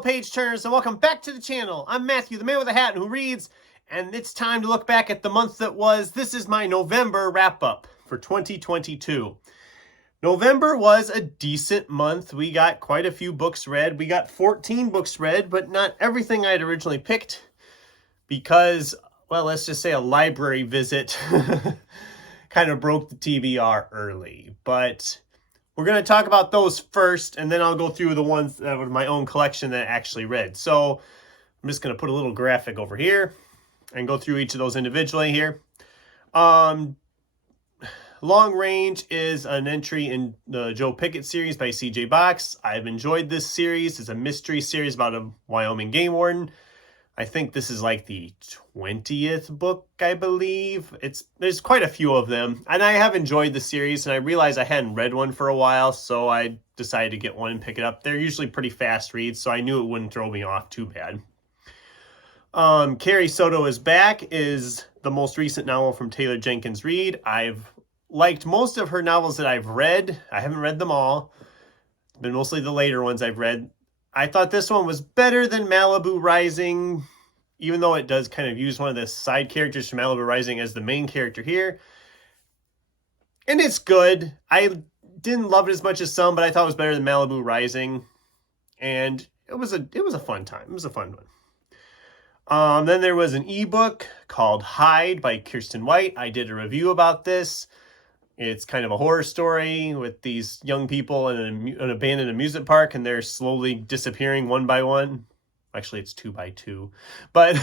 page turners, and welcome back to the channel. I'm Matthew, the man with a hat who reads, and it's time to look back at the month that was. This is my November wrap-up for 2022. November was a decent month. We got quite a few books read. We got 14 books read, but not everything I had originally picked because, well, let's just say a library visit kind of broke the TBR early. But we're going to talk about those first, and then I'll go through the ones that were my own collection that I actually read. So I'm just going to put a little graphic over here and go through each of those individually here. Long Range is an entry in the Joe Pickett series by C.J. Box. I've enjoyed this series. It's a mystery series about a Wyoming game warden. I think this is like the 20th book, I believe. There's quite a few of them, and I have enjoyed the series, and I realized I hadn't read one for a while, so I decided to get one and pick it up. They're usually pretty fast reads, so I knew it wouldn't throw me off too bad. Carrie Soto is Back is the most recent novel from Taylor Jenkins Reid. I've liked most of her novels that I've read. I haven't read them all, but mostly the later ones I've read. I thought this one was better than Malibu Rising, even though it does kind of use one of the side characters from Malibu Rising as the main character here. And it's good. I didn't love it as much as some, but I thought it was better than Malibu Rising. And it was a fun time. It was a fun one. Then there was an ebook called Hide by Kirsten White. I did a review about this. It's kind of a horror story with these young people in an abandoned amusement park, and they're slowly disappearing one by one. Actually, it's 2 by 2. But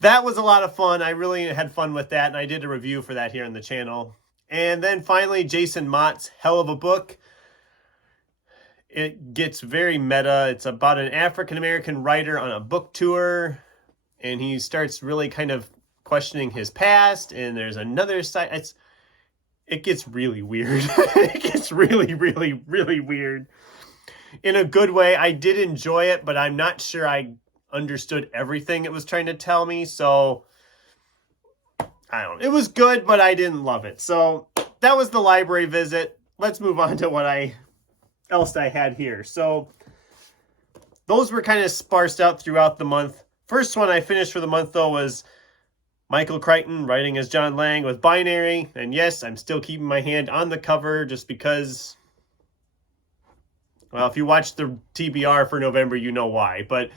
that was a lot of fun. I really had fun with that, and I did a review for that here on the channel. And then finally, Jason Mott's Hell of a Book. It gets very meta. It's about an African-American writer on a book tour, and he starts really kind of questioning his past, and there's another side. It gets really weird. It gets really, really, really weird. In a good way. I did enjoy it, but I'm not sure I understood everything it was trying to tell me. So, I don't know. It was good, but I didn't love it. So, that was the library visit. Let's move on to what else I had here. So, those were kind of sparsed out throughout the month. First one I finished for the month, though, was Michael Crichton writing as John Lang with Binary. And yes, I'm still keeping my hand on the cover just because, well, if you watch the TBR for November, you know why. But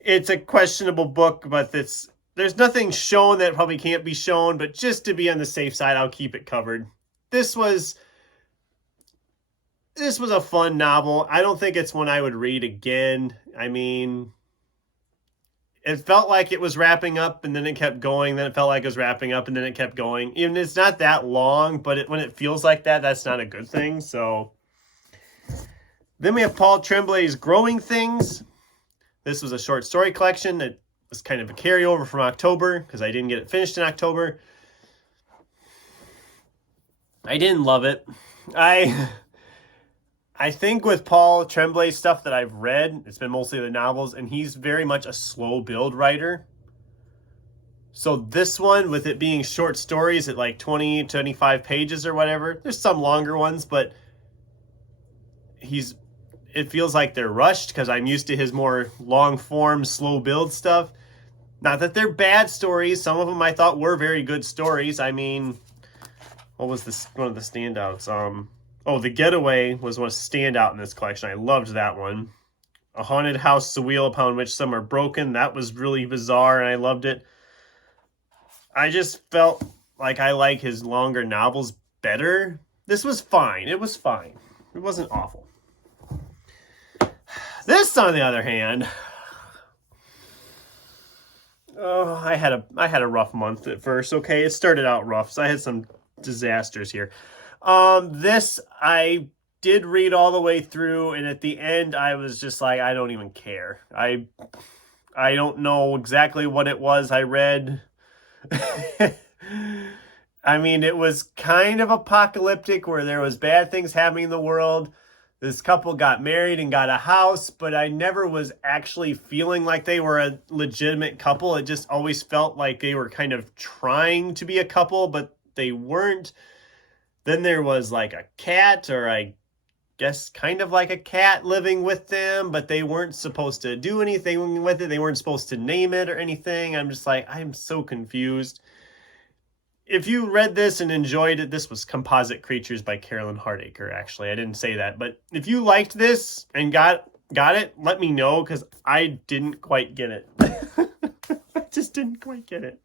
it's a questionable book, but there's nothing shown that probably can't be shown. But just to be on the safe side, I'll keep it covered. This was a fun novel. I don't think it's one I would read again. I mean, it felt like it was wrapping up, and then it kept going. Then it felt like it was wrapping up, and then it kept going. Even it's not that long, but when it feels like that, that's not a good thing. So then we have Paul Tremblay's Growing Things. This was a short story collection that was kind of a carryover from October because I didn't get it finished in October. I didn't love it. I think with Paul Tremblay's stuff that I've read, it's been mostly the novels, and he's very much a slow build writer. So this one, with it being short stories at like 20, 25 pages or whatever, there's some longer ones, but it feels like they're rushed because I'm used to his more long form, slow build stuff. Not that they're bad stories. Some of them I thought were very good stories. I mean, what was one of the standouts? Oh, The Getaway was one standout in this collection. I loved that one. A Haunted House, The Wheel Upon Which Some Are Broken. That was really bizarre, and I loved it. I just felt like I like his longer novels better. This was fine. It was fine. It wasn't awful. This, on the other hand, oh, I had a rough month at first. Okay, it started out rough, so I had some disasters here. This I did read all the way through, and at the end I was just like, I don't even care. I don't know exactly what it was I read. I mean, it was kind of apocalyptic where there was bad things happening in the world. This couple got married and got a house, but I never was actually feeling like they were a legitimate couple. It just always felt like they were kind of trying to be a couple, but they weren't. Then there was like a cat, or I guess, kind of like a cat living with them, but they weren't supposed to do anything with it. They weren't supposed to name it or anything. I'm just like, I'm so confused. If you read this and enjoyed it, this was Composite Creatures by Carolyn Hardacre, actually. I didn't say that. But if you liked this and got it, let me know, because I didn't quite get it. I just didn't quite get it.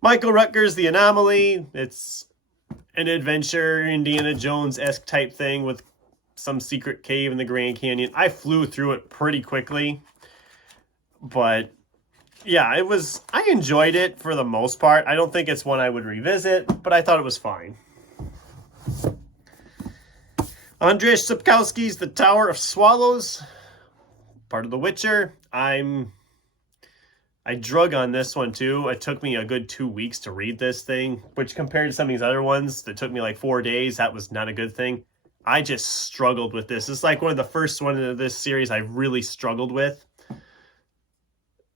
Michael Rutger's The Anomaly. It's an adventure, Indiana Jones-esque type thing with some secret cave in the Grand Canyon. I flew through it pretty quickly, but yeah, I enjoyed it for the most part. I don't think it's one I would revisit, but I thought it was fine. Andrzej Sapkowski's The Tower of Swallows, part of The Witcher. I drug on this one too. It took me a good 2 weeks to read this thing, which compared to some of these other ones that took me like 4 days, that was not a good thing. I just struggled with this. It's like one of the first ones in this series I really struggled with.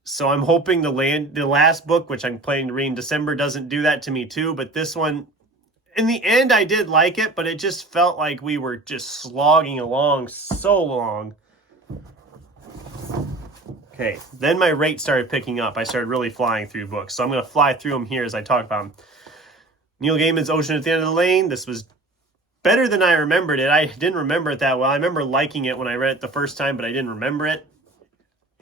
So I'm hoping the last book, which I'm planning to read in December, doesn't do that to me too. But this one, in the end, I did like it, but it just felt like we were just slogging along so long. Okay, then my rate started picking up. I started really flying through books. So I'm going to fly through them here as I talk about them. Neil Gaiman's Ocean at the End of the Lane. This was better than I remembered it. I didn't remember it that well. I remember liking it when I read it the first time, but I didn't remember it.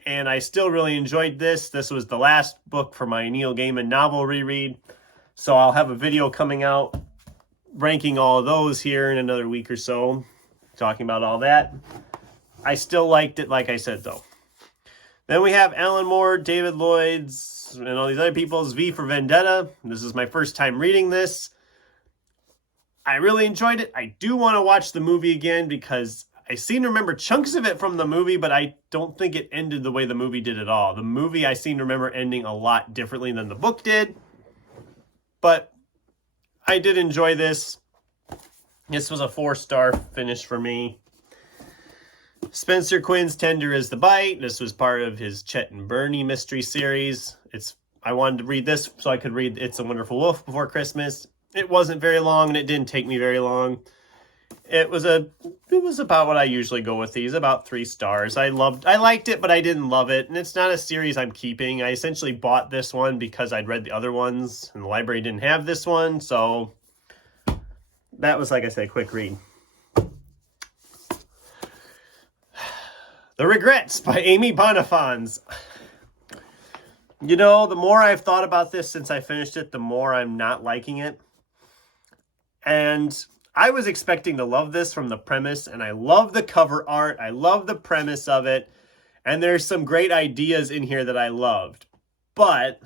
And I still really enjoyed this. This was the last book for my Neil Gaiman novel reread. So I'll have a video coming out ranking all of those here in another week or so, talking about all that. I still liked it, like I said, though. Then we have Alan Moore, David Lloyd's, and all these other people's V for Vendetta. This is my first time reading this. I really enjoyed it. I do want to watch the movie again because I seem to remember chunks of it from the movie, but I don't think it ended the way the movie did at all. The movie, I seem to remember ending a lot differently than the book did. But I did enjoy this. This was a 4-star finish for me. Spencer Quinn's Tender is the Bite. This was part of his Chet and Bernie mystery series. I wanted to read this so I could read It's a Wonderful Wolf before Christmas. It wasn't very long, and it didn't take me very long. It was about what I usually go with these, about 3 stars. I liked it, but I didn't love it, and it's not a series I'm keeping. I essentially bought this one because I'd read the other ones, and the library didn't have this one, so that was, like I said, a quick read. The Regrets by Amy Bonifans. You know, the more I've thought about this since I finished it, the more I'm not liking it. And I was expecting to love this from the premise, and I love the cover art. I love the premise of it. And there's some great ideas in here that I loved. But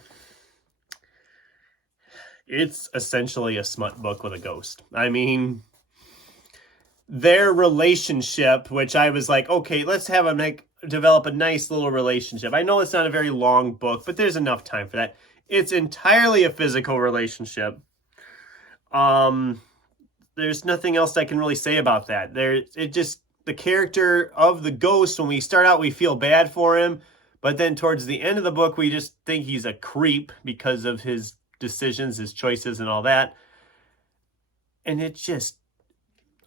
it's essentially a smut book with a ghost. I mean, their relationship, which I was like, okay, let's have them develop a nice little relationship. I know it's not a very long book, but there's enough time for that. It's entirely a physical relationship. There's nothing else I can really say about that. The character of the ghost, when we start out, we feel bad for him, but then towards the end of the book, we just think he's a creep because of his decisions, his choices, and all that. And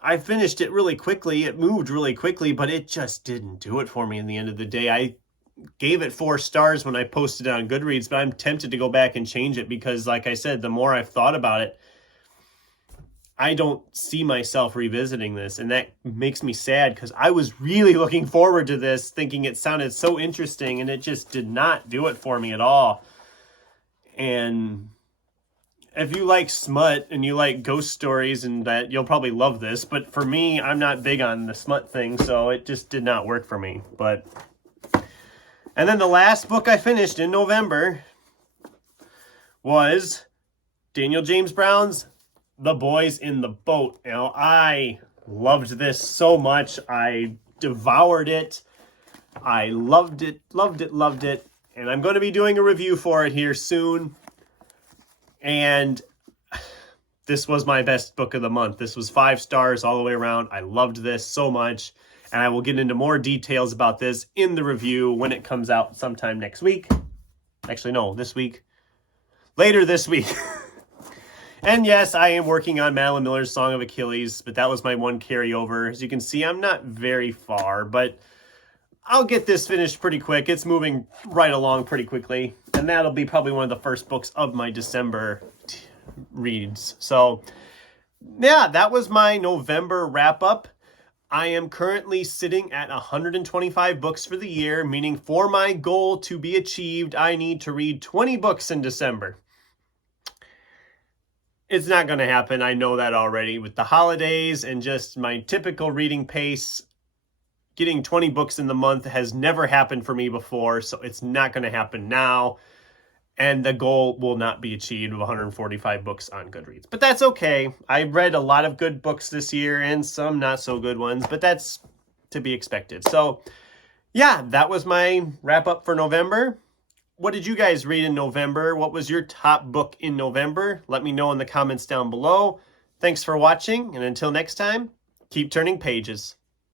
I finished it really quickly. It moved really quickly, but it just didn't do it for me in the end of the day. I gave it 4 stars when I posted it on Goodreads, but I'm tempted to go back and change it because, like I said, the more I've thought about it, I don't see myself revisiting this, and that makes me sad because I was really looking forward to this, thinking it sounded so interesting, and it just did not do it for me at all. And if you like smut and you like ghost stories and that, you'll probably love this. But for me, I'm not big on the smut thing, so it just did not work for me. And then the last book I finished in November was Daniel James Brown's The Boys in the Boat. Now, I loved this so much. I devoured it. I loved it, loved it, loved it. And I'm going to be doing a review for it here soon. And this was my best book of the month. This was 5 stars all the way around. I loved this so much. And I will get into more details about this in the review when it comes out sometime next week. Actually, no, this week. Later this week. And yes, I am working on Madeline Miller's Song of Achilles, but that was my one carryover. As you can see, I'm not very far, but I'll get this finished pretty quick. It's moving right along pretty quickly, and that'll be probably one of the first books of my December reads. So yeah, that was my November wrap-up. I am currently sitting at 125 books for the year, meaning for my goal to be achieved, I need to read 20 books in December. It's not going to happen. I know that already. With the holidays and just my typical reading pace, getting 20 books in the month has never happened for me before, so it's not going to happen now. And the goal will not be achieved of 145 books on Goodreads. But that's okay. I read a lot of good books this year and some not so good ones, but that's to be expected. So yeah, that was my wrap up for November. What did you guys read in November? What was your top book in November? Let me know in the comments down below. Thanks for watching, and until next time, keep turning pages.